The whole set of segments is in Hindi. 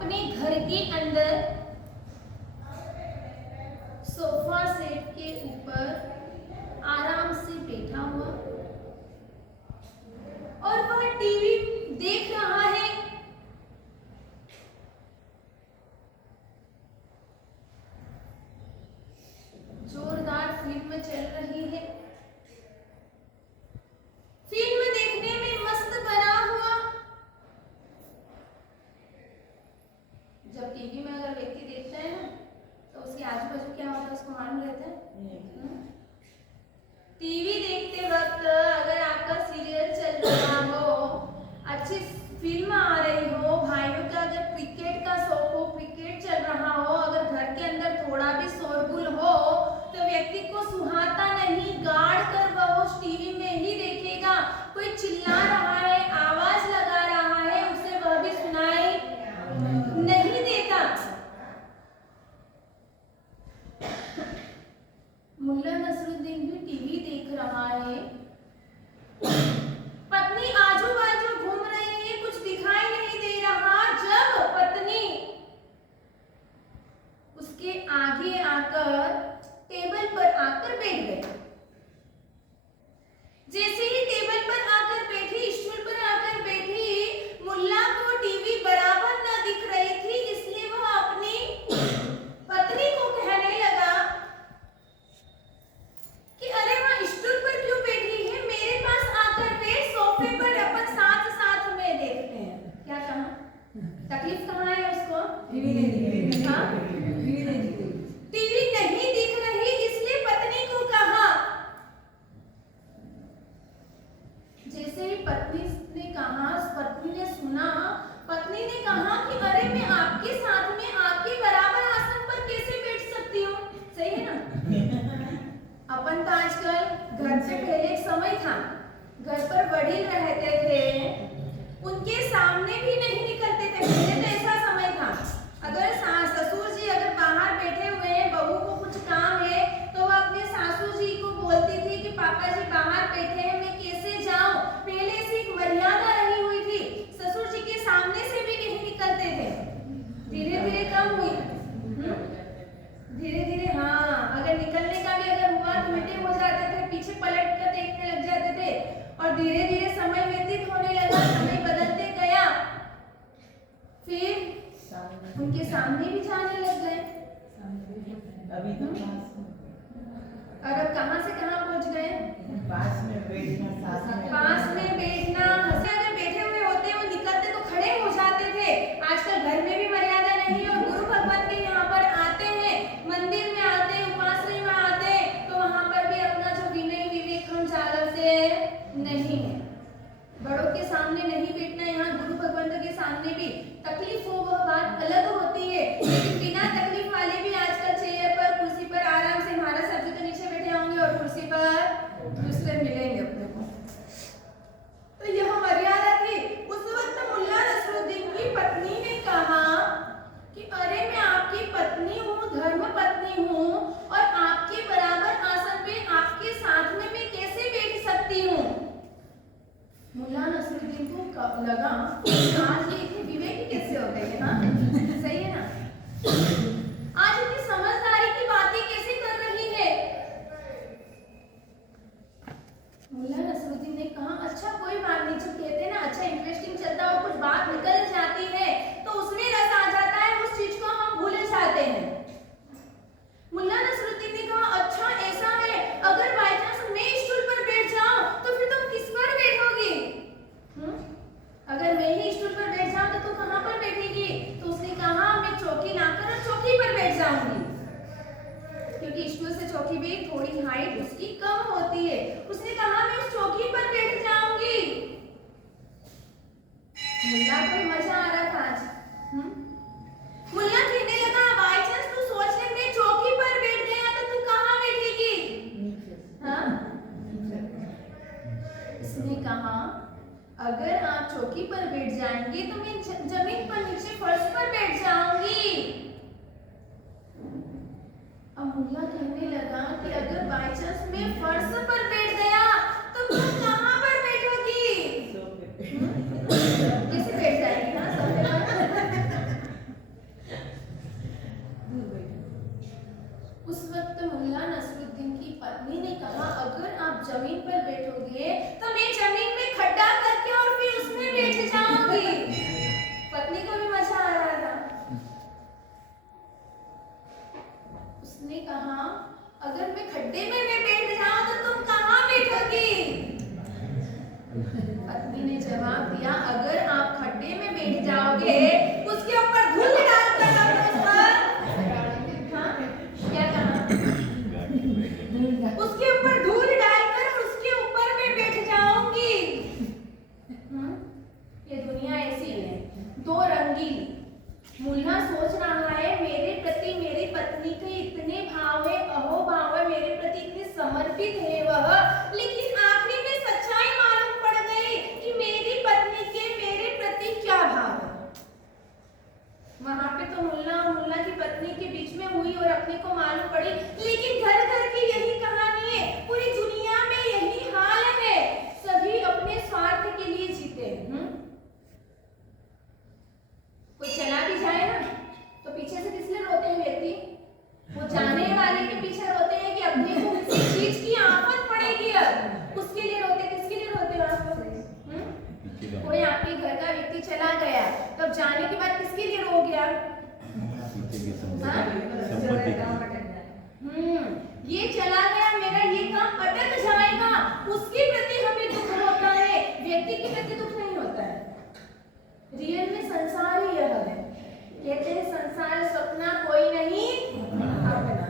अपने घर के अंदर सोफा सेट के ऊपर आराम से बैठा हुआ और वह टीवी देख रहा है। जोरदार फिल्म चल रही है। फिल्म देखने में मस्त बना हुआ। जब टीवी में अगर व्यक्ति देखता है ना तो उसके आजू बाजू क्या होता है उसको मालूम रहता है। टीवी देखते वक्त अगर आपका सीरियल चल रहा हो, अच्छी फिल्म आ रही हो, भाइयों का अगर क्रिकेट का शौक हो, क्रिकेट चल रहा हो, अगर घर के अंदर थोड़ा भी शोरगुल हो तो व्यक्ति को सुहाता नहीं, गाड़ कर वह उस टीवी में ही देखेगा। कोई चिल्ला रहा है, आवाज लगा रहा है, उसे वह भी सुनाई नहीं देता। मुल्ला नसरुद्दीन भी टीवी देख रहा है। पत्नी आजू बाजू घूम रही है, कुछ दिखाई नहीं दे रहा। जब पत्नी उसके आगे आकर टेबल पर आकर बैठ गई। जैसे ही टेबल पर आकर बैठी, स्टूल पर आकर बैठी, मुल्ला को टीवी बराबर न दिख रही थी, इसलिए वह अपनी पत्नी को कहने लगा कि अरे वहाँ स्टूल पर क्यों बैठी है, मेरे पास आकर बैठ, सोफे पर अपन साथ साथ में देखते हैं। क्या कहा? तकलीफ कहाँ है उसको? टीवी नहीं दिख रही। हाँ, टीवी नहीं दिख रही, इसलिए पत्नी को कहा। जैसे ही पत्नी ने कहा, पत्नी ने सुना, पत्नी ने कहा कि अरे मैं आपके साथ में आपके बराबर आसन पर कैसे बैठ सकती हूँ? सही है ना? अपन तो आजकल घर से पहले एक समय था, घर पर वडील रहते थे, उनके सामने भी नहीं निकलते थे। पहले तो ऐसा समय था, अगर ससुर जी अगर बाहर बैठे हुए हैं, बहू को कुछ काम है तो वह अपने सासू जी को बोलती थी कि पापा जी बाहर बैठे हैं, मैं कैसे जाऊं। पहले से एक मर्यादा रही हुई थी, ससुर जी के सामने से भी नहीं निकलते थे। धीरे धीरे कम हुई, धीरे धीरे हाँ, अगर निकलने का भी अगर हुआ तो मिटे हो जाते थे, पीछे पलट कर देखने लग जाते थे। और धीरे धीरे समय व्यतीत होने लगा, समय बदलते गया, फिर उनके सामने भी जाने लग गए। अभी तो और अब कहाँ से कहाँ पहुँच गए? पास में बैठना, पास में बैठना। अगर बैठे हुए होते वो निकलते तो खड़े हो जाते थे। आजकल घर में भी मर्यादा नहीं है और गुरु भगवान के यहाँ पर आते हैं, मंदिर में आते हैं, उपासना में आते हैं, तो वहाँ पर भी अपना जो विनय विवेक हम चालक से नहीं है। बड़ों के सामने नहीं बैठना, यहाँ गुरु भगवंत के सामने भी तकलीफ हो वह बात अलग होती है, लेकिन बिना तकलीफ वाले भी आजकल चेयर पर, कुर्सी पर आराम से, महाराज साहब जी तो नीचे बैठे होंगे और कुर्सी पर दूसरे मिलेंगे अपने को। तो यह मर्यादा थी। उस वक्त मुल्ला नसरुद्दीन की पत्नी ने कहा कि अरे मैं आपकी पत्नी हूँ, धर्म पत्नी हूँ, और आपके बराबर आसन पे आपके साथ में मैं कैसे बैठ सकती हूँ। मुल्ला नसरुद्दीन को लगा आज ये विवेक कैसे हो गए। हाँ, सही है ना? आज इतनी समझदारी की बातें कैसे कर रही है। मुल्ला नसरुद्दीन ने कहा अच्छा कोई बात नहीं, जब कहते हैं ना अच्छा इंटरेस्टिंग चलता हो, कुछ बात निकल जाती है तो उसमें रस आ जाता है, उस चीज को हम भूल जाते हैं। मुल्ला नसरुद्दीन ने कहा अच्छा ऐसा है, अगर बाय चांस मैं स्टूल पर बैठ जाऊं तो फिर तुम किस पर बैठोगी? अगर मैं ही स्टूल पर बैठ जाऊं तो तू कहां पर बैठेगी? तो उसने कहा मैं चौकी लाकर चौकी पर बैठ जाऊंगी, क्योंकि स्टूल से चौकी भी थोड़ी हाइट उसकी कम होती है। उसने कहा मैं उस चौकी पर बैठ जाऊंगी। मुल्ला को मजा आ रहा था आज। मुल्ला कहने लगा बाय चांस तू सोच ले मैं चौकी पर बैठ गया तो तू कहां बैठेगी? हाँ? उसने कहा अगर आप चौकी पर बैठ जाएंगे तो मैं जमीन पर, नीचे फर्श पर बैठ जाऊंगी। अब मुल्ला कहने लगा कि अगर बाय चांस मैं फर्श पर बैठ गया तो तुम कहां पर बैठोगी? कैसे बैठ जाएगी? हाँ, सोफे पर। जाओगे उसके ऊपर धूल डालकर उस पर, हाँ क्या कहा, उसके ऊपर धूल डालकर उसके ऊपर मैं बैठ जाऊंगी। ये दुनिया ऐसी है, दो रंगीली। मुल्ला सोच रहा है मेरे प्रति मेरी पत्नी के इतने भाव है, अहोभाव है, मेरे प्रति इतने समर्पित है वह, लेकिन आखिरी में सच्चाई मालूम पड़ गई कि मेरी पत्नी के मेरे प्रति क्या भाव है। वहां पे तो मुल्ला और मुल्ला की पत्नी के बीच में हुई और अपने को मालूम पड़ी, लेकिन घर घर की यही कहानी है, पूरी दुनिया में यही हाल है, सभी अपने स्वार्थ के लिए जीते। कोई चला भी जाए ना तो पीछे से किस लिए रोते हैं व्यक्ति, वो जाने वाले के पीछे रोते हैं कि अपने को किसी चीज की आफत पड़ेगी, अब उसके लिए रोते, किसके लिए रोते हो आप? कोई आपके घर का व्यक्ति चला गया तो अब जाने के बाद किसके लिए रोगे आप? ये चला गया, मेरा ये काम अटक जाएगा, उसके प्रति हमें दुख होता है, व्यक्ति के प्रति दुख नहीं होता है। रियल में संसार ही यह है, कहते हैं संसार सपना कोई नहीं अपना।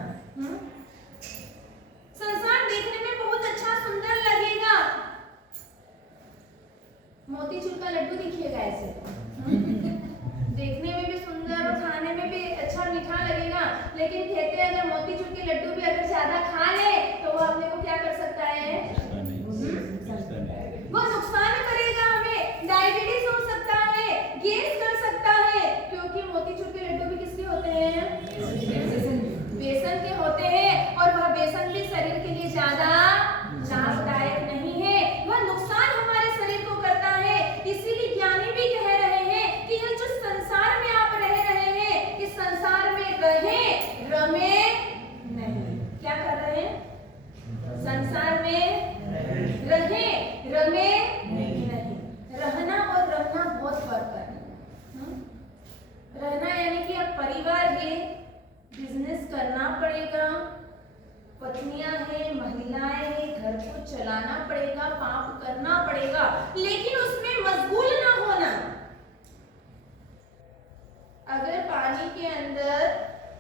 संसार देखने में बहुत अच्छा सुंदर लगेगा, मोतीचूर का लड्डू दिखिएगा ऐसे देखने में भी सुंदर और खाने में भी अच्छा मीठा लगेगा, लेकिन कहते हैं अगर मोतीचूर के लड्डू भी अगर ज्यादा खा ले तो वो अपने को क्या कर सकता है, वो नुकसान करेगा, हमें डायबिटीज हो सकता है, गैस कर सकता है, क्योंकि मोतीचूर के लड्डू भी किसके होते हैं, बेसन के होते हैं, और वह बेसन भी शरीर के लिए ज्यादा लाभदायक नहीं है, वह नुकसान हमारे शरीर को करता है। इसीलिए ज्ञानी भी कह रहे हैं कि यह जो संसार में आप रह रहे हैं, इस संसार में रहे रमे नहीं। क्या कर रहे हैं, संसार में रहे रमे नहीं। रहना और रखना बहुत फर्क है। रहना यानी कि अब परिवार है, बिजनेस करना पड़ेगा, पत्नियां हैं, महिलाएं हैं, घर को चलाना पड़ेगा, पाप करना पड़ेगा, लेकिन उसमें मशगूल ना होना। अगर पानी के अंदर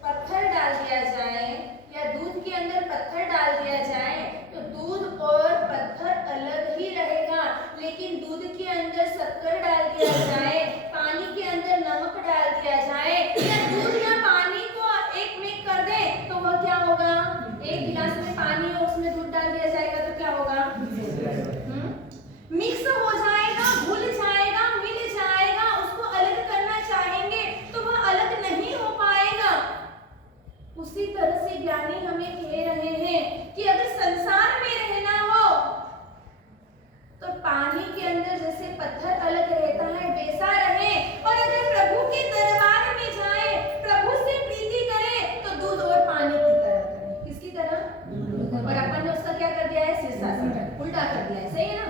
पत्थर डाल दिया जाए या दूध के अंदर पत्थर डाल दिया जाए तो दूध और पत्थर अलग ही रहेगा, लेकिन दूध के अंदर शक्कर डाल दिया जाए, पानी के अंदर नमक डाल दिया जाए, या दूध या पानी को एक मिक्स कर दे तो वह क्या होगा, एक गिलास में पानी और उसमें दूध डाल दिया जाएगा तो क्या होगा, मिक्स हो जाएगा, घुल जाएगा, मिल जाएगा। उसको अलग करना चाहेंगे तो वह अलग नहीं हो पाएगा। उसी तरह से ज्ञानी हमें कह रहे हैं कि अगर संसार में रहना हो तो पानी के अंदर जैसे पत्थर अलग रहता है वैसा रहे, और अगर प्रभु के दरबार में जाए, प्रभु से प्रीति करे तो दूध और पानी की तरह करे। किसकी तरह? और अपन ने उसका क्या कर दिया है, शीर्षासन उल्टा कर दिया है, सही है ना।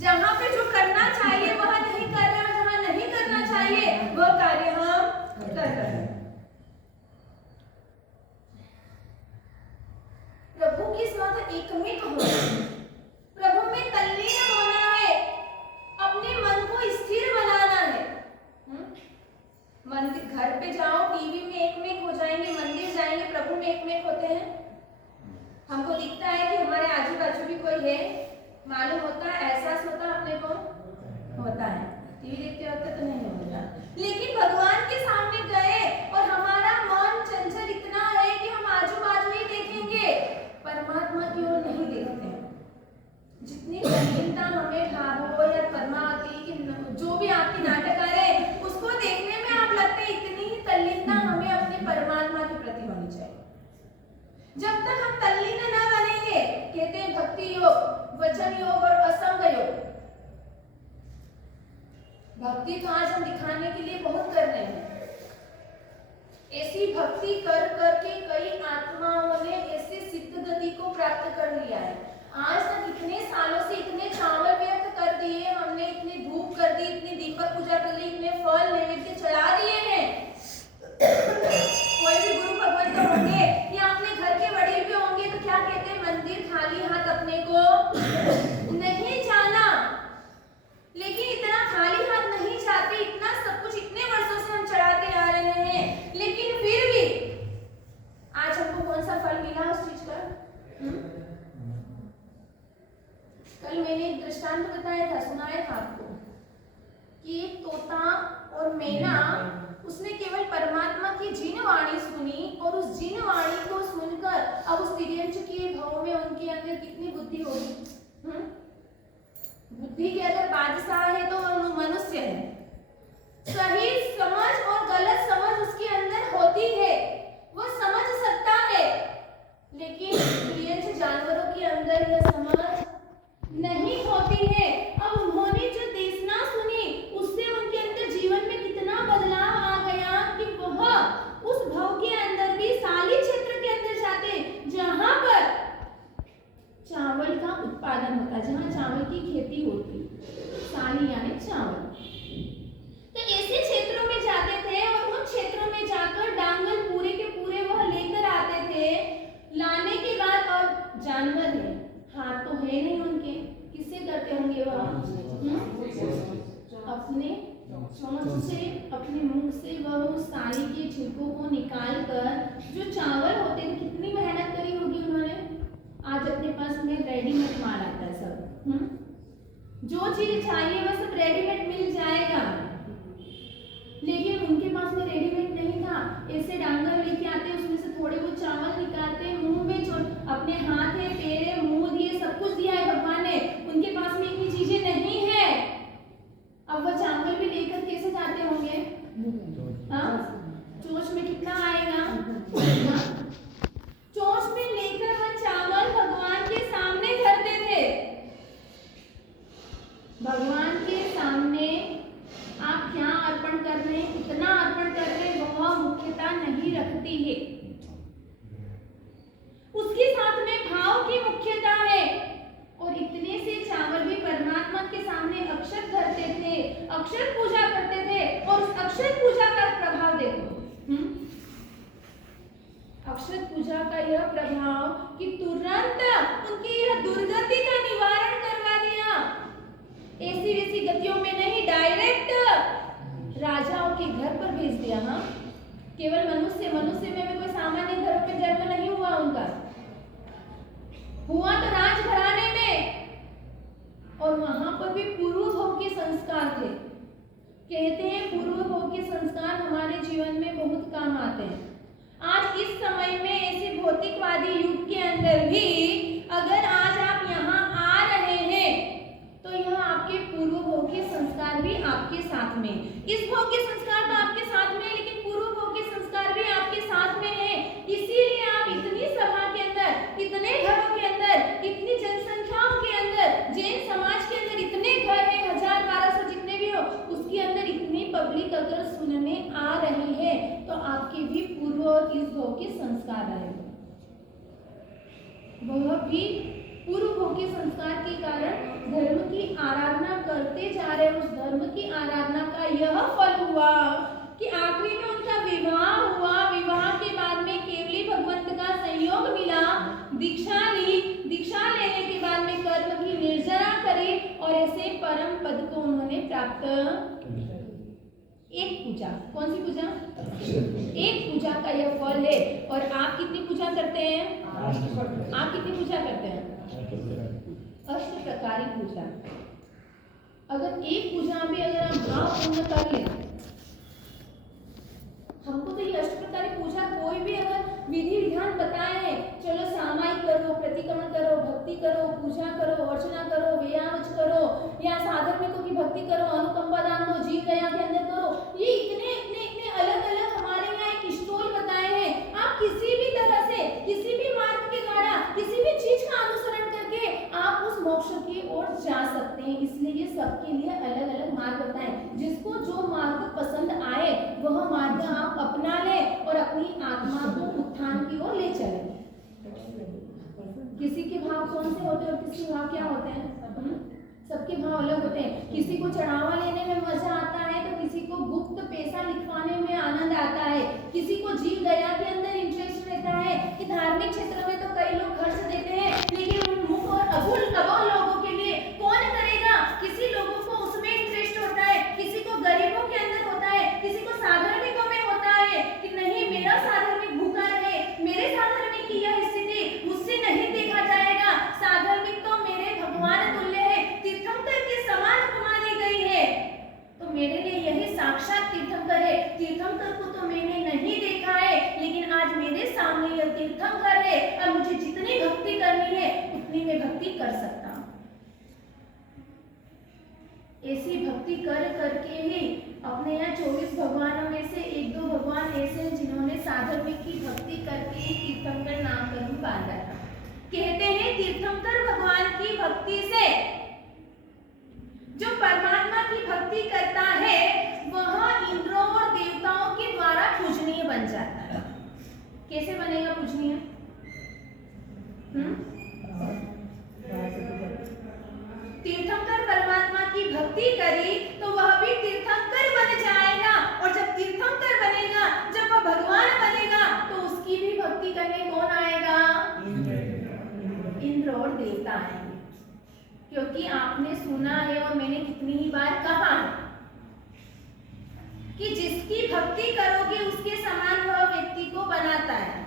जहां पे जो करना चाहिए वह नहीं कर रहे, और जहां नहीं करना चाहिए वह कार्य हम कर रहे हैं। प्रभु के साथ एकमिक होना, प्रभु में तल्लीन होना है, अपने मन को स्थिर बनाना है। मंदिर, घर पे जाओ, टीवी में एकमिक हो जाएंगे, मंदिर जाएंगे, प्रभु में एकमिक होते हैं। हमको दिखता है कि हमारे आजू बाजू भी कोई है, मालूम होता है, एहसास होता है, अपने को होता है, टीवी देखते होते तो नहीं होता, लेकिन भगवान के सामने गए और हमारा मन चंचल इतना है कि हम आजू बाजू ही देखेंगे, परमात्मा की ओर नहीं देखते हैं। जितनी तल्लीनता हमें भागो या पद्मावती की जो भी आपकी नाटक है उसको देखने में आप लगते हैं, इतनी ही तल्लीनता हमें अपने परमात्मा के प्रति होनी चाहिए। जब तक हम तल्लीन न बनेंगे, कहते हैं भक्ति योग, वचन योग और असंग योग। भक्ति तो आज हम दिखाने के लिए बहुत कर रहे हैं, ऐसी भक्ति कर करके कई आत्माओं ने ऐसे सिद्ध गति को प्राप्त कर लिया है। आज तक इतने सालों से इतने चावल व्यर्थ कर दिए हमने, इतनी धूप कर दी, इतनी दीपक पूजा कर ली, इतने फल नैवेद्य चढ़ा दिए हैं। कोई भी गुरु भगवान तो होंगे या अपने घर के वडील भी होंगे तो क्या कहते हैं, मंदिर खाली हाथ अपने को नहीं जाना। लेकिन इतना खाली हाथ नहीं जाते, इतना सब तोता और मैना, उसने केवल परमात्मा की जिन वाणी सुनी और उस जिन वाणी को सुनकर अब उस तिर्यंच के भाव में उनके अंदर कितनी बुद्धि होगी। बुद्धि के अगर बादशाह है तो वो मनुष्य है। सही समझ और गलत समझ उसके अंदर होती है, वो समझ सकता है, लेकिन तिर्यंच जानवरों के अंदर यह समझ नहीं होती है। अब उन्होंने जो देशना सुनी उससे उनके अंदर जीवन में कितना बदलाव आ गया कि वह उस भव के अंदर भी साली क्षेत्र के अंदर जाते जहां पर चावल का उत्पादन होता, जहां चावल की खेती होती, साली यानी चावल। तो ऐसे क्षेत्रों में जाते थे और उन क्षेत्रों में जाकर डांगल पूरे के पूरे वह लेकर आते थे। लाने के बाद और जानवर है, हाथ तो है नहीं उनके, किससे करते होंगे वह? अपने चोंच से, अपने मुंह से वह उस साली के छिलकों को निकाल कर जो चावल होते थे, कितनी मेहनत करी होगी उन्होंने। आज अपने पास में रेडीमेड माल आता है सब, जो चीज चाहिए वह सब रेडीमेड मिल जाएगा, लेकिन उनके पास में रेडीमेड नहीं था। ऐसे डांगर लेके आते, उसमें से थोड़े बहुत चावल निकालते, मुंह में अपने हाथ है, पैर है, मुंह दिए, सब कुछ दिया है भगवान ने, उनके पास में इतनी चीजें नहीं है। अब वह चावल भी लेकर कैसे जाते होंगे? चोंच में कितना आएगा? चोंच में लेकर वह चावल भगवान के सामने धरते थे। भगवान के सामने आप क्या अर्पण कर रहे हैं, कितना अर्पण कर रहे हैं, वह मुख्यता नहीं रखती है। उसके साथ में भाव की मुख्यता है। और इतने से चावल भी परमात्मा के सामने अक्षत धरते थे, अक्षर पूजा करते थे, और उस अक्षर पूजा का प्रभाव देखो। अक्षर पूजा का यह प्रभाव कि तुरंत उनकी यह दुर्गति का निवारण करवा दिया। ऐसी वैसी गतियों में नहीं, डायरेक्ट राजाओं के घर पर भेज दिया। हाँ, केवल मनुष्य में भी कोई सामान्य घर पे जन्म नहीं हुआ उनका, हुआ तो राजघराने में, और वहां पर भी पूर्व भोग के संस्कार थे। कहते हैं पूर्व भोग के संस्कार हमारे जीवन में बहुत काम आते हैं। आज इस समय में ऐसे भौतिकवादी युग के अंदर भी अगर आज आप यहाँ आ रहे हैं तो यह आपके पूर्व भोग के संस्कार भी आपके साथ में, इस भोग के संस्कार तो आपके साथ में, लेकिन पूर्व भोग के संस्कार भी आपके साथ में है। इसीलिए आप इतनी सभा के अंदर, इतने घरों के अंदर, इतनी जनसंख्याओं के अंदर, जैन समाज के अंदर इतने घर हैं, 1000-1200 जितने भी हो, उसके अंदर इतनी पब्लिक अगर सुनने आ रही है तो आपके भी पूर्व और इस भोग के संस्कार रहे, वह भी पूर्व भोग के संस्कार के कारण धर्म की आराधना करते जा रहे। उस धर्म की आराधना का यह फल हुआ कि आखिरी में उनका विवाह हुआ। विवाह के बाद में केवली भगवंत का संयोग मिला, दीक्षा ली, दीक्षा लेने के बाद में कर्म की निर्जरा करी और ऐसे परम पद को उन्होंने प्राप्त। एक पूजा, कौन सी पूजा? एक पूजा का यह फल है। और आप कितनी पूजा करते हैं? आप कितनी पूजा करते हैं? अष्ट प्रकारी पूजा। अगर एक पूजा भी अगर आप भावपूर्ण कर ले, हमको तो ये अष्ट प्रकारी पूजा कोई भी अगर विधि विधान बताए हैं, चलो सामायिक करो, प्रतिक्रमण करो, भक्ति करो, पूजा करो, अर्चना करो, व्यायाम करो, या साधर्मिकों की भक्ति करो, अनुकंपा दान दो, जीव दया के अंदर करो, ये इतने इतने इतने अलग अलग हमारे यहाँ एक स्टोल बताए हैं। आप किसी भी तरह से, किसी भी मार्ग के द्वारा, किसी भी चीज का अनुसरण करके आप उस मोक्ष की ओर जा सकते हैं। इसलिए ये सबके लिए अलग अलग मार्ग बताए, जिसको जो मार्ग पसंद आए वह मार्ग आप अपना ले और अपनी आत्मा को उत्थान की ओर ले चले। किसी के भाव कौन से होते हैं और किसी भाव क्या होते हैं? सबके भाव अलग होते हैं। किसी को चढ़ावा लेने में मजा आता है तो किसी को गुप्त पैसा लिखवाने में आनंद आता है, किसी को जीव दया के अंदर इंटरेस्ट रहता है कि धार्मिक क्षेत्र में तो कई लोग खर्च देते हैं, लेकिन मुख और अबोल लोगों के लिए कौन करेगा? किसी लोगों को उसमें इंटरेस्ट होता है, किसी को गरीबों के अंदर होता है, किसी को साधर्मिकों में होता है कि नहीं मेरा साधर्मिक भूखा रहे, मेरे साधर्मिक की यह स्थिति मुझसे नहीं देखा जाएगा, साधर्मिक तो मेरे भगवान तुल्य है, तीर्थंकर के समान उपमा दी गई है। तो तीर्थंकर है और मुझे जितनी भक्ति करनी है उतनी मैं भक्ति कर सकता हूँ। ऐसी भक्ति कर करके ही अपने यहाँ 24 भगवानों में से 1-2 भगवान ऐसे हैं जिन्होंने साधर्मिक की भक्ति करके ही तीर्थंकर नामकरण बांधा था। कहते हैं तीर्थंकर भगवान की भक्ति से जो परमात्मा की भक्ति करता है वह इंद्रों और देवताओं के द्वारा पूजनीय बन जाता है। कैसे बनेगा पूजनीय? तीर्थंकर परमात्मा की भक्ति करी तो वह भी तीर्थंकर बन जाएगा, और जब तीर्थंकर बनेगा, जब वह भगवान बनेगा तो उसकी भी भक्ति करने कौन आएगा? इंद्र और देवता आएंगे। क्योंकि आपने सुना है और मैंने कितनी ही बार कहा है कि जिसकी भक्ति करोगे उसके समान वह व्यक्ति को बनाता है।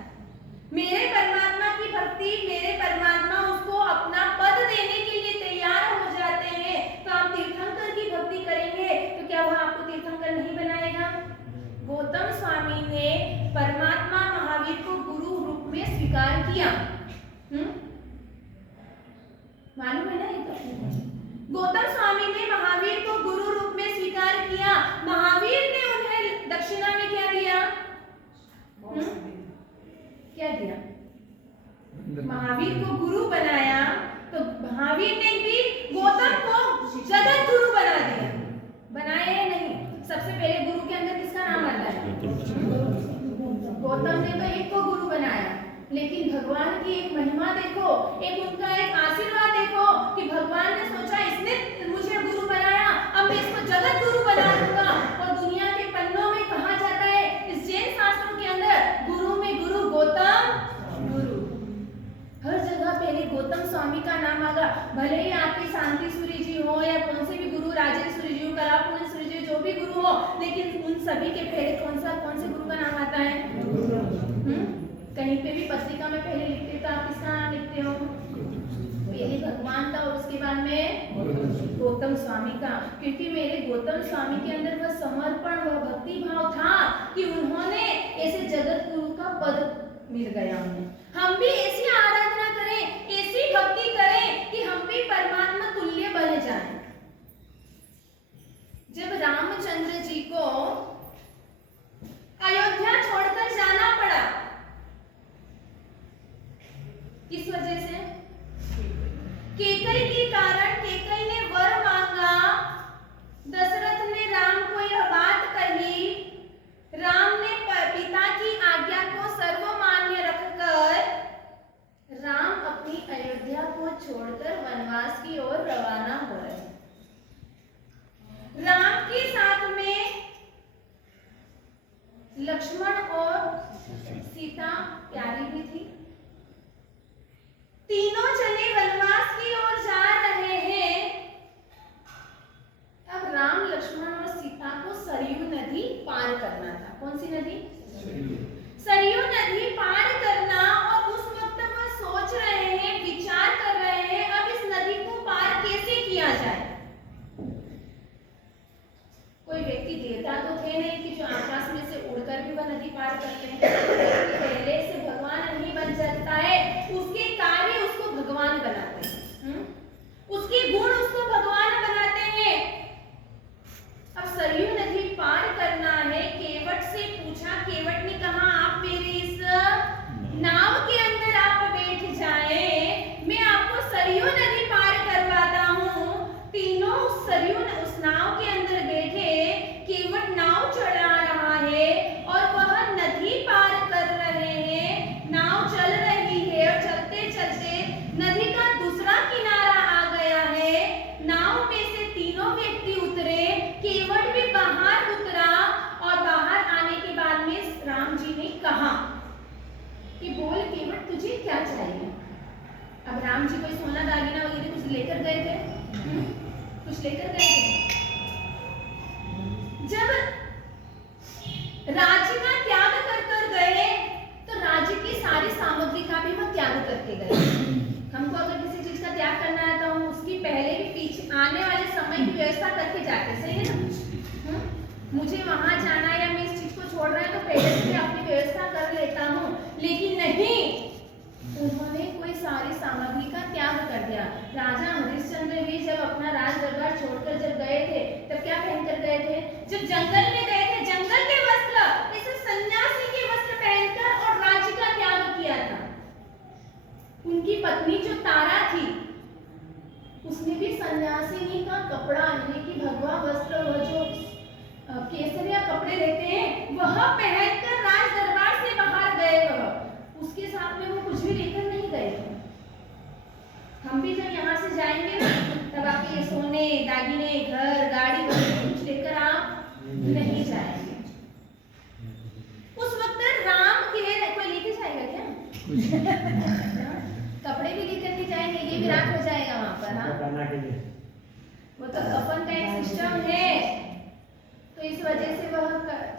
मेरे परमात्मा की भक्ति, मेरे परमात्मा उसको अपना पद देने के लिए तैयार हो जाते हैं, तो आप तीर्थंकर की भक्ति करेंगे तो क्या वह आपको तीर्थंकर नहीं बनाएगा? गौतम स्वामी ने परमात्मा महावीर को गुरु रूप में स्वीकार किया। मालूम है ना ये तो? गौतम स्वामी ने महावीर को गुरु रूप में स्वीकार किया। महावीर ने उन्हें दक्षिणा में क्या दिया? क्या दिया? महावीर को गुरु बनाया, तो महावीर ने भी गौतम को जगत गुरु बना दिया। बनाया है नहीं? सबसे पहले गुरु के अंदर किसका नाम आता है? गौतम ने तो एक को गुरु बनाया, लेकिन भगवान की एक महिमा देखो, एक उनका एक आशीर्वाद देखो कि भगवान ने सोचा इसने मुझे गुरु बनाया, अब मैं इसको जगत गुरु बना दूंगा। और दुनिया के पन्नों में कहा जाता है, इस जैन शास्त्रों के अंदर गुरु में गुरु गौतम गुरु, हर जगह पहले गौतम स्वामी का नाम आगा। भले ही आपके शांति सूरी जी हो या कौन से भी गुरु, राजेश्वरी जी हो, कलापूर्ण सूरी जी, जो भी गुरु हो, लेकिन उन सभी के पहले कौन से गुरु का नाम आता है? कहीं पे भी पत्रिका में पहले लिखते तो आप किसका नाम लिखते हो? पहले भगवान का और उसके बाद में गौतम स्वामी का। क्योंकि मेरे गौतम स्वामी के अंदर वह समर्पण, वह भक्ति भाव था कि उन्होंने ऐसे जगत गुरु का पद मिल गया उन्हें। हम भी ऐसी आराधना करें, ऐसी भक्ति करें कि हम भी परमात्मा तुल्य बन जाएं। जब रामचंद्र जी को अयोध्या छोड़कर जाना पड़ा, किस वजह से? केकई के कारण। केकई ने वर मांगा, दशरथ ने राम को यह बात कही, राम ने पिता की आज्ञा को सर्वमान्य रखकर राम अपनी अयोध्या को छोड़कर वनवास की ओर रवाना हो रहे। राम के साथ में लक्ष्मण और सीता प्यारी भी थी। तीनों जने वनवास की ओर जा रहे हैं। अब राम, लक्ष्मण और सीता को सरयू नदी पार करना था। कौन सी नदी? सरयू नदी पार करना। और उस वक्त वह सोच रहे हैं, विचार कर रहे हैं, अब इस नदी को पार कैसे किया जाए। कोई व्यक्ति देवता तो थे नहीं कि जो आकाश में से उड़कर भी वह नदी पार करते हैं। पहले से भगवान नहीं बन जाता है, उसके कार्य उसको भगवान बनाते हैं, उसके गुण उसको भगवान बनाते हैं। अब सरयू नदी पार करना है। केवट से पूछा, केवट ने कहा आप मेरे इस नाव के अंदर आप बैठ जाएं, मैं आपको सरयू नदी पार करवाता हूँ। तीनों उस नाव के अंदर बैठे। केवट नाव चढ़ा रहा है और वह नदी पार कर रहे हैं। नाव चल रही है और चलते चलते नदी का दूसरा किनारा आ गया है। नाव में से तीनों व्यक्ति उतरे, केवट भी बाहर उतरा। और बाहर आने के बाद में राम जी ने कहा कि बोल केवट तुझे क्या चाहिए। अब राम जी कोई सोना दागिना वगैरह कुछ लेकर गए थे? कुछ लेकर गए थे? जब राज्य का त्याग कर कर गए तो राज्य की सारी सामग्री का भी वह त्याग करके गए। हमको अगर किसी चीज का त्याग करना है तो हम उसकी पहले भी पीछे आने वाले समय की व्यवस्था करके जाते, सही है ना? मुझे वहां जाना है या मैं इस चीज को छोड़ रहा है तो पहले से अपनी व्यवस्था कर लेता हूँ। लेकिन नहीं, सारी सामग्री का त्याग कर दिया। राजा हरिश्चंद्र भी जब अपना राज दरबार छोड़कर जब गए थे तब क्या पहनकर गए थे? जब जंगल में गए थे, जंगल के वस्त्र, इसे सन्यासी के वस्त्र पहनकर और राज्य का त्याग किया था। उनकी पत्नी जो तारा थी उसने भी सन्यासिनी का कपड़ा यानी कि भगवा वस्त्र, वह जो केसरिया कपड़े रहते हैं वह पहनकर राज दरबार से बाहर गए। वह उसके साथ में वो कुछ भी लेकर नहीं गए थे। हम भी जब यहाँ से जाएंगे ना तब आपके ये सोने दागिने घर गाड़ी कुछ लेकर आप नहीं जाएंगे। उस वक्त राम के कोई लेके जाएगा क्या? कपड़े भी लेकर नहीं जाएंगे, ये भी रात हो जाएगा वहां पर। हाँ, वो तो कफन का एक सिस्टम है, तो इस वजह से वह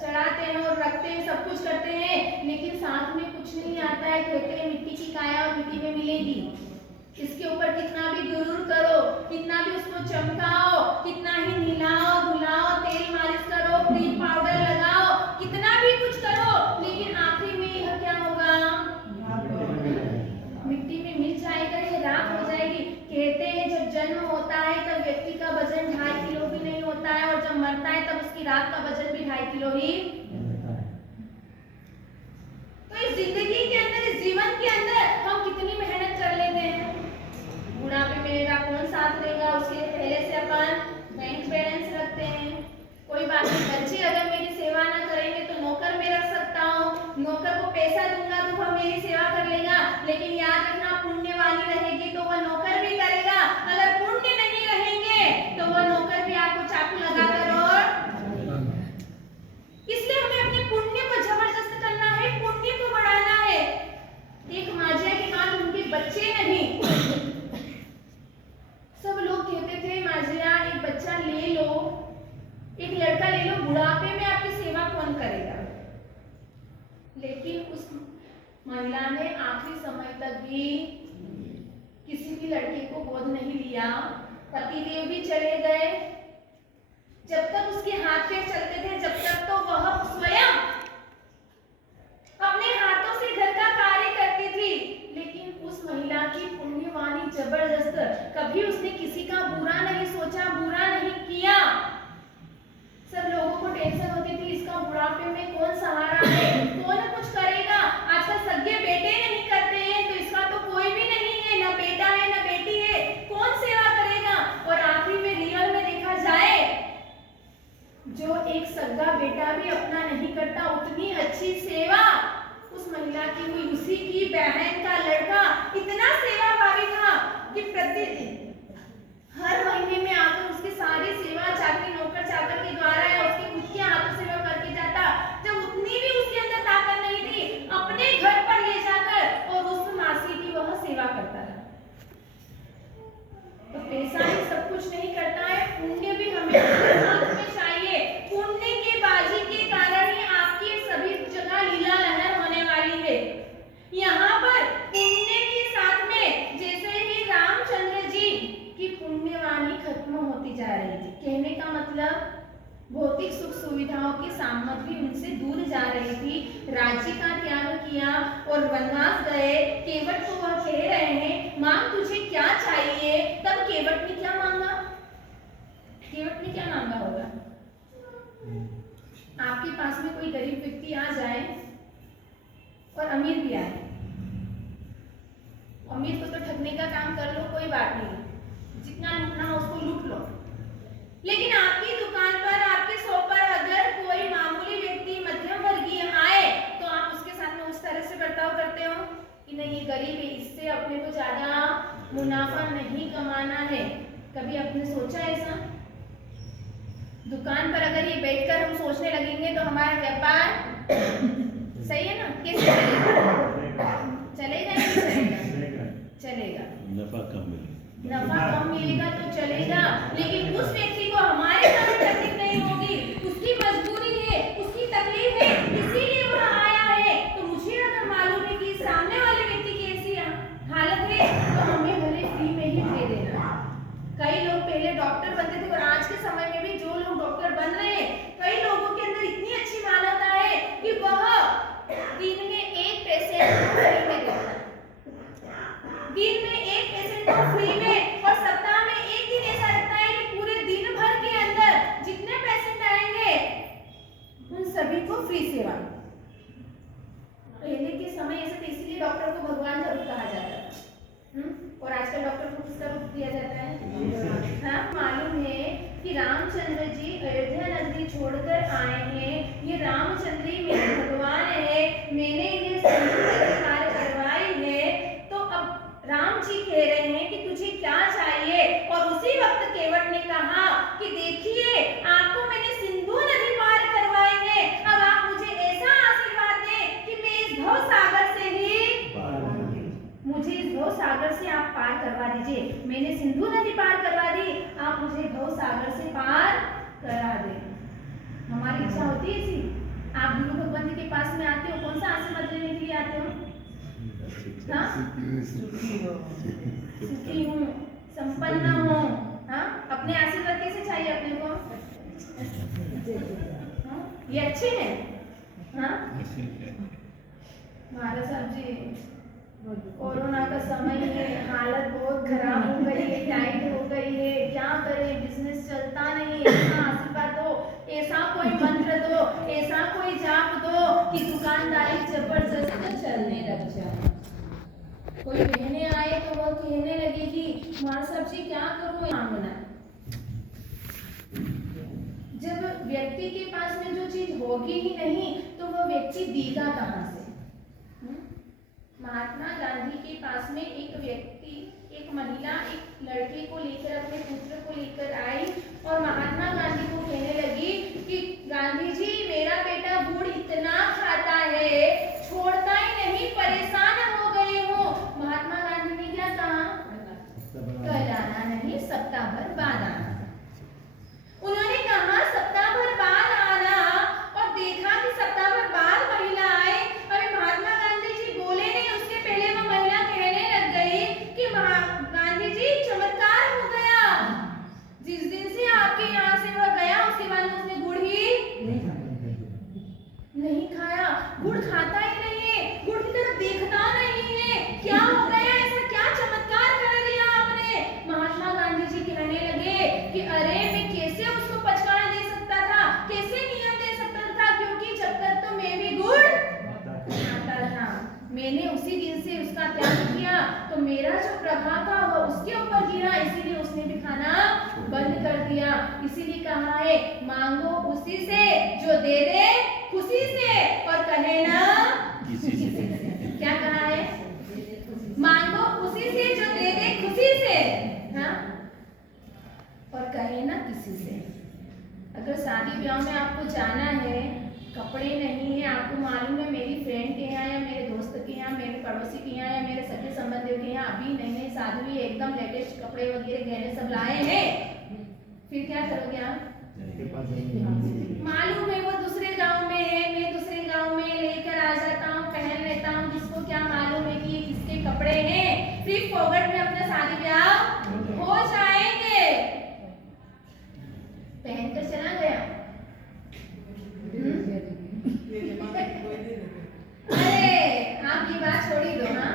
चढ़ाते हैं और रखते हैं, सब कुछ करते हैं, लेकिन साथ में कुछ नहीं आता है। कहते हैं मिट्टी की काया और मिट्टी में मिलेगी। इसके ऊपर कितना भी गुरूर करो, कितना भी उसको चमकाओ, कितना ही नहलाओ धुलाओ, तेल मालिश करो, क्रीम पाउडर लगाओ, कितना भी कुछ करो, लेकिन आखिर में यह क्या होगा? मिट्टी में मिल जाएगा, ये राख हो जाएगी। कहते हैं जब जन्म होता है तब व्यक्ति का वजन 2.5 किलो भी नहीं होता है और जब मरता है तब उसकी राख का वजन भी 2.5 किलो ही। तो इस जिंदगी के अंदर, इस जीवन के अंदर हम कितनी मेहनत कर लेते हैं। बुढ़ापे में मेरा कौन साथ देगा, उसके पहले से अपन बैंक बैलेंस रखते हैं। कोई बात नहीं, बच्चे अगर मेरी सेवा ना करेंगे तो नौकर में रख सकता हूँ, नौकर को पैसा दूंगा तो वह मेरी सेवा कर लेगा, लेकिन याद रखना पुण्य वाली रहेगी तो वह नौकर भी करेगा। अगर पुण्य नहीं रहेंगे तो वह नौकर भी आपको चाकू लगाकर और इसलिए हमें अपने पुण्य को जबरदस्त करना है, पुण्य को बढ़ाना है। एक माजिया के बाद उनके बच्चे नहीं, सब लोग कहते थे माजिया एक बच्चा ले लो, एक लड़का ले लो, बुढ़ापे में आपकी सेवा कौन करेगा। लेकिन उस महिला ने आखिरी समय तक भी किसी भी लड़के को गोद नहीं लिया। पतिदेव भी चले गए, जब तक उसके हाथ पैर चलते थे जब तक तो वह स्वयं अपने हाथों से घर का कार्य करती थी। लेकिन उस महिला की पुण्यवानी जबरदस्त, कभी उसने किसी का बुरा नहीं सोचा, बुरा नहीं किया। सब लोगों को टेंशन होती थी इसका बुढ़ापे में कौन सहारा है, कौन कुछ करेगा। आजकल सगे बेटे नहीं करते हैं तो इसका तो कोई भी नहीं है, ना बेटा है ना बेटी है, कौन सेवा करेगा। और आखिरी में रियल में देखा जाए जो एक सगा बेटा भी अपना नहीं करता उतनी अच्छी सेवा उस महिला की हुई। उसी की बहन का लड़का इतना सेवाभावी था कि प्रतिदिन हर महीने में आकर उसकी सारी सेवा चाकरी नौकर चाकर के द्वारा या उसके खुद के हाथों से वह करके जाता। जब उतनी भी उसके अंदर ताकत नहीं थी, अपने घर पर ले जाकर और उस मासी की वह सेवा करता था। तो पैसा ही सब कुछ नहीं करता है, पुण्य भी हमें साथ में चाहिए। पुण्य के बाजी के कारण ही आपकी सभी जगह लीला लहर होने वाली है। यहाँ पर पुण्य के साथ में जैसे ही रामचंद्र जी की पुण्यवानी खत्म होती जा रही थी, कहने का मतलब भौतिक सुख सुविधाओं की सामग्री उनसे दूर जा रही थी, राज्य का त्याग किया और वनवास गए। केवट को वह कह रहे हैं मांग तुझे क्या चाहिए, तब केवट ने क्या मांगा? केवट ने क्या मांगा होगा? आपके पास में कोई गरीब व्यक्ति आ जाए और अमीर भी आए, अमीर को तो ठगने का काम कर लो, कोई बात नहीं, जितना लूटना हो उसको लूट लो। लेकिन आपकी दुकान पर, आपके शॉप पर अगर कोई मामूली व्यक्ति मध्यम वर्गीय आए तो आप उसके साथ में उस तरह से बर्ताव करते हो कि नहीं ये गरीब है, इससे अपने को ज्यादा मुनाफा नहीं कमाना है। कभी आपने सोचा ऐसा? दुकान पर अगर ये बैठकर हम सोचने लगेंगे तो हमारा व्यापार सही है ना, कैसे चलेगा? चलेगा नहीं चलेगा? चलेगा। नफा कम मिलेगा, नफा कम मिलेगा तो चलेगा, लेकिन उस व्यक्ति को हमारे साथ तकलीफ नहीं होगी, उसकी मजबूरी है, उसकी तकलीफ है, इसीलिए वह आया है। तो मुझे अगर मालूम है कि सामने वाले व्यक्ति की ऐसी हालत है तो हमें भले फ्री में ही दे देना। कई लोग पहले डॉक्टर बनते थे और आज के समय में भी जो लोग डॉक्टर बन रहे हैं, कई लोगों के अंदर इतनी अच्छी मानवता है कि वह दिन में 1 पैसे फ्री में देता है। दिन सभी को फ्री सेवा। पहले के समय ऐसे थे, इसलिए डॉक्टर को भगवान का रूप कहा जाता है। और आजकल डॉक्टर को किसका रूप दिया जाता है? हाँ, मालूम है कि रामचंद्र जी अयोध्या नगरी छोड़कर आए हैं। ये रामचंद्र ही मेरे भगवान है, मैंने इन्हें संस्कार करवाई है। तो अब राम जी कह रहे हैं कि तुझे क्या चाहिए? और उसी वक्त केवट ने कहा कि देखिए, आपको मैंने सिंधु नदी पार करवाई है, अब आप मुझे ऐसा आशीर्वाद दें कि मैं इस भव सागर से ही मुझे इस भव सागर से आप पार करवा दीजिए। मैंने सिंधु नदी पार करवा दी, आप मुझे भव सागर से पार करा दे। हमारी इच्छा होती है ऐसी। आप गुरु भगवान जी के पास में आते हो, कौन सा आशीर्वाद लेने के लिए आते हो? हाँ, सुखी हूँ, संपन्न हूँ। हाँ, अपने आशीर्वाद कैसे चाहिए अपने को? हाँ? ये अच्छे हैं। हाँ, महाराज साहब जी, कोरोना का समय है, हालत बहुत खराब हो गई है, टाइट हो गई है, क्या करें, बिजनेस चलता नहीं। ऐसा आशीर्वाद दो, ऐसा कोई मंत्र दो, ऐसा कोई जाप दो कि दुकानदारी जबरदस्त चलने लग जाए। कोई बहने आए तो वो कहने लगे कि महाराज साहब जी क्या करूं, मांगना। जब व्यक्ति के पास में जो चीज होगी ही नहीं तो वह व्यक्ति देगा कहां से? महात्मा गांधी के पास में एक व्यक्ति, एक महिला एक लड़के को लेकर, अपने पुत्र को लेकर आई और महात्मा गांधी को कहने लगी कि गांधी जी, मेरा बेटा गुड़ इतना खाता है, छोड़ता ही नहीं, परेशान हो गई हूँ। महात्मा गांधी ने क्या कहा? कल आना नहीं, सप्ताह भर बाद आना। उन्होंने कहा सप्ताह भर बाद आना, और देखा कि सप्ताह भर बाद महिला आई। अभी महात्मा गांधी जी बोले नहीं, उसके पहले वो महिला कहने लग गई कि गांधी जी चमत्कार हो गया, जिस दिन से आपके यहाँ से वह गया उसके बाद उसने गुड़ ही नहीं खाया। गुड़ खाता ही नहीं है, गुड़ की तरफ देखता नहीं है, क्या हो गया? ऐसा क्या चमत्कार कर दिया आपने? महात्मा गांधी जी कहने लगे कि अरे मैं कैसे उसको पचकाने दे सकता था, कैसे नियम दे सकता था, क्योंकि जब तक तो मैं भी गुड़ खाता था, मैंने उसी दिन से उसका त्याग किया तो मेरा जो प्रभाव था वो उसके ऊपर गिरा, इसीलिए उसने भी खाना बंद कर दिया। इसीलिए कहा है, मांगो उसी से जो दे दे खुशी से, और कहे ना किसी से। क्या कहा है? मांगो उसी से जो दे दे खुशी से, हाँ, और कहे ना किसी से। अगर शादी ब्याह में आपको जाना है, कपड़े नहीं है, आपको मालूम है मेरी फ्रेंड के यहाँ या मेरे दोस्त के यहाँ, मेरे पड़ोसी के यहाँ या मेरे सगे संबंधियों के यहाँ अभी नई नई शादी हुई, एकदम लेटेस्ट कपड़े वगैरह गहने सब लाए हैं, फिर क्या करोगे आप? मालूम है वो दूसरे गांव में है, मैं दूसरे गांव में लेकर आ जाता हूँ, पहन लेता हूँ, जिसको क्या मालूम है कि किसके कपड़े हैं, फिर फोगट में अपना शादी ब्याह हो जाएंगे। पहनकर चला गया। अरे आप ये बात छोड़ी दो। हाँ,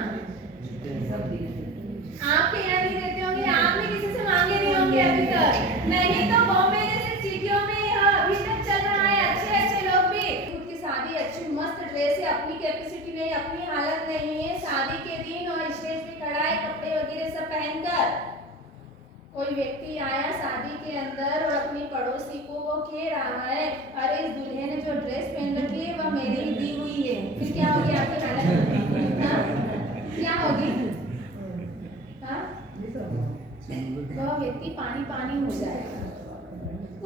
आपके यहाँ नहीं रहते होंगे, आपने किसी से मांगे नहीं होंगे अभी तक, नहीं तो बॉम्बे जैसे सिटियों में अभी तक चल रहा है। अच्छे अच्छे लोग भी, खुद की शादी अच्छी मस्त ड्रेस है, अपनी कैपेसिटी नहीं, अपनी हालत नहीं है, शादी के दिन और स्टेज पे खड़ा है, कपड़े वगैरह सब पहनकर। कोई व्यक्ति आया शादी के अंदर और अपनी पड़ोसी को वो कह रहा है, अरे इस दूल्हे ने जो ड्रेस पहन रखी है वह मेरे ही दी हुई है। फिर क्या होगी आपकी हालत? हाँ? क्या होगी? हाँ? वह व्यक्ति पानी पानी हो जाएगा,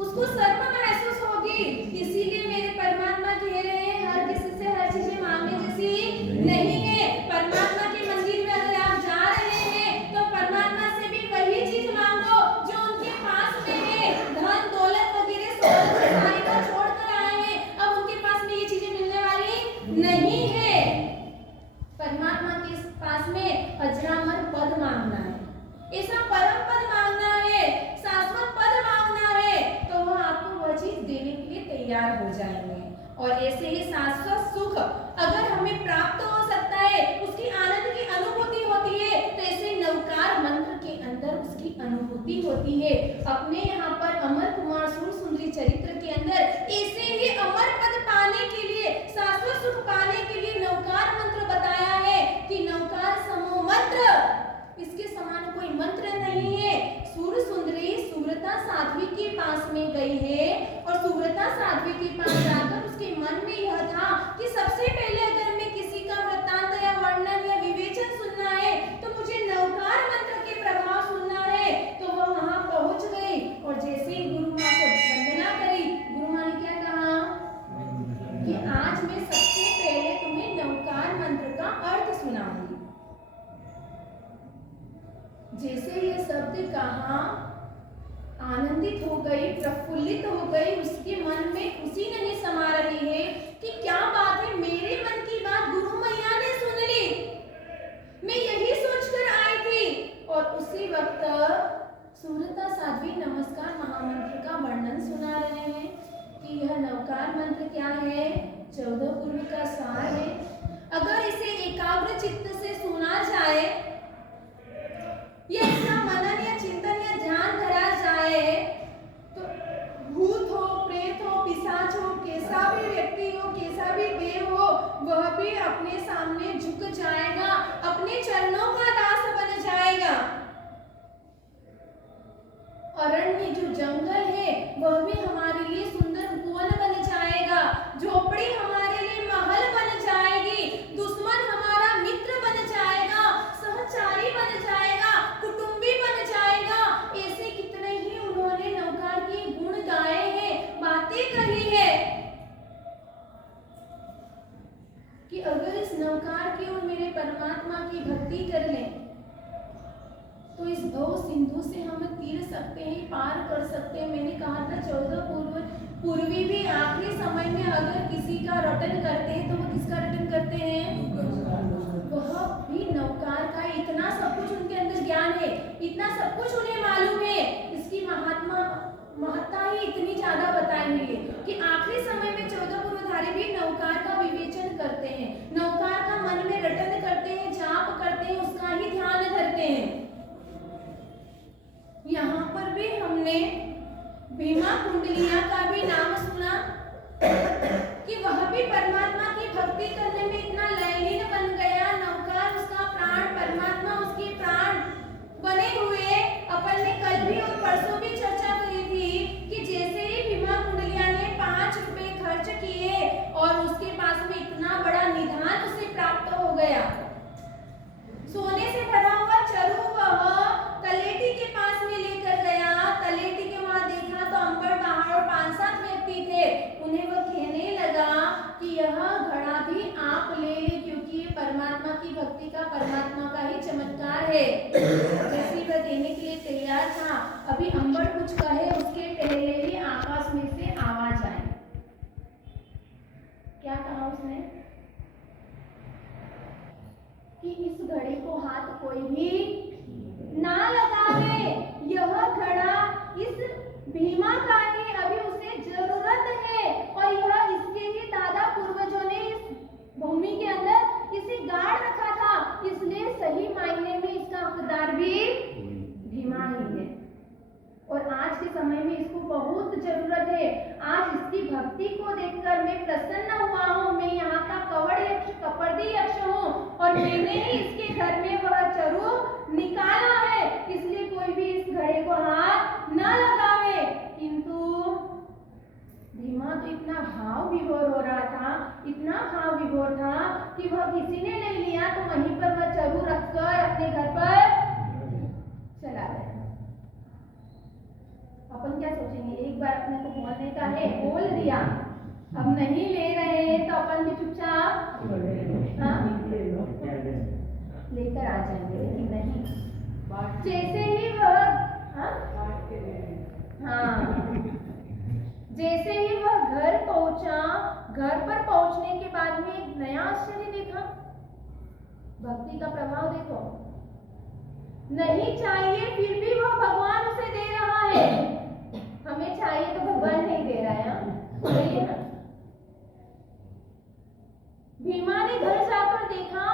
उसको शर्म महसूस होगी। इसीलिए मेरे परमात्मा कह रहे हैं, हर किसी से हर चीजें मांगने जैसी नहीं है। परमात्मा के मंदिर में अगर आप जा रहे हैं तो परमात्मा से भी वही चीज मांगो जो उनके पास में है। धन दौलत वगैरह सारी को छोड़कर आए हैं, अब उनके पास में ये चीजें मिलने वाली नहीं है। परमात्मा के पास में अजरामर पद मांगना है, ऐसा परम पद मांगना है, शाश्वत पद मांगना है, तो वह आपको वह चीज देने के लिए तैयार हो जाएंगे। और ऐसे ही शाश्वत सुख अगर हमें प्राप्त हो सकता है, उसकी आनंद की अनुभूति होती है, तो ऐसे नवकार मंत्र के अंदर उसकी अनुभूति होती है। अपने यहाँ पर अमर कुमार सुर सुंदरी चरित्र के अंदर ऐसे ही अमर पद पाने इसके समान कोई मंत्र नहीं है। सुर सुंदरी सुव्रता साध्वी के पास में गई है और सुव्रता साध्वी के पास जाकर उसके मन में यह था कि सबसे पहले अगर मैं किसी का वृत्तांत या वर्णन या विवेचन सुनना है तो मुझे नवकार मंत्र के प्रभाव सुनना है। तो वह वहां पहुंच गई और जैसे ही गुरु माँ को वंदना करी, गुरु माँ ने क्या कहा कि आज मैं सबसे पहले तुम्हें नवकार मंत्र का अर्थ सुनाऊंगी। जैसे ये शब्द कहा, आनंदित हो गई, प्रफुल्लित हो गई, उसके मन में खुशी नहीं समा रही है कि क्या बात है, मेरे मन की बात गुरु मैया ने सुन ली, मैं यही सोचकर आई थी। और उसी वक्त सुव्रता साध्वी नमस्कार महामंत्र का वर्णन सुना रहे हैं कि यह नवकार मंत्र क्या है, 14 पूर्व का सार है। अगर इसे एकाग्र चित्त से सुना जाए या इसका मनन या चिंतन या ध्यान धरा जाए तो भूत हो, प्रेत हो, पिशाच हो, कैसा भी व्यक्ति हो, कैसा भी देव हो, वह भी अपने सामने झुक जाएगा, अपने चरणों का दास बन जाएगा। अरण्य जो जंगल है वह भी हमारे लिए सुंदर उपवन बन जाएगा, झोपड़ी हमारे लिए महल बन जाएगी, दुश्मन हमारा मित्र बन जाएगा, सहचारी बन जाएगा, कुटुंबी बन जाएगा। ऐसे कितने ही उन्होंने नवकार के गुण गाए हैं, बातें कही है कि अगर इस नवकार की और मेरे परमात्मा की भक्ति कर लें तो इस भव सिंधु से हम तीर सकते हैं, पार कर सकते हैं। मैंने कहा था 14 पूर्वी भी आखिरी समय में अगर किसी का रटन करते हैं तो वो किसका रटन करते हैं, वह भी नवकार का। इतना सब कुछ उनके अंदर ज्ञान है, इतना सब कुछ उन्हें मालूम है, इसकी महत्ता ही इतनी ज्यादा बताई हुई है कि आखिरी समय में 14 पूर्वधारी भी नवकार का विवेचन करते हैं, नवकार का मन में रटन करते हैं, जाप करते हैं, उसका ही ध्यान धरते हैं। यहाँ पर भी हमने भीमा कुंडलिया का भी नाम सुना कि वह भी परमात्मा की भक्ति करने में इतना लयहीन बन गया, नवकार उसका प्राण, परमात्मा उसके प्राण बने हुए। अपन ने कल भी और परसों भी चर्चा करी थी कि जैसे ही भीमा कुंडलिया ने 5 रुपए खर्च किए और उसके पास में इतना बड़ा निधान उसे प्राप्त हो गया, सोने से भरा हुआ चरु वह तलेटी के पास में लेकर गया। तलेटी के वहां देखा तो अंबर बाहर और 5-7 व्यक्ति थे, उन्हें वह कहने लगा कि यह घड़ा भी आप ले ले, क्योंकि ये परमात्मा की भक्ति का, परमात्मा का ही चमत्कार है। जैसे वह देने के लिए तैयार था, अभी अंबर कुछ कहे उसके पहले ही आकाश में से आवाज आई। क्या कहा उसने कि इस घड़े को हाथ कोई भी ना लगावे, यह घड़ा इस भीमा का ही अभी उसे जरूरत है और यह इसके ही दादा पूर्वजों ने इस भूमि के अंदर इसे गाड़ रखा था, इसलिए सही मायने में इसका हकदार भी भीमा ही है। और आज के समय में इसको बहुत जरूरत है। आज इसकी भक्ति को देखकर मैं प्रसन्न हुआ हूँ। मैं यहाँ का कपड़दी यक्ष हूँ और मैंने ही इसके घर में वह चरु निकाला है, इसलिए कोई भी इस घड़े को हाथ न लगावे। किंतु भीमा तो इतना भाव विभोर हो रहा था, इतना भाव विभोर था कि वह किसी ने नहीं लिया तो वहीं पर वह चरु रखकर अपने घर पर चला गया। अपन क्या सोचेंगे, एक बार अपने को बोलने का है, बोल दिया, अब नहीं ले रहे हैं तो अपन भी चुपचाप लेकर आ जाएंगे, लेकिन नहीं। जैसे ही वह जैसे ही वह घर पहुंचा, घर पर पहुंचने के बाद में एक नया आश्चर्य देखा। भक्ति का प्रभाव देखो, नहीं चाहिए फिर भी वह भगवान उसे दे रहा है। हमें चाहिए तो भगवान नहीं दे रहा है, सही है ना। भीमा ने घर जाकर देखा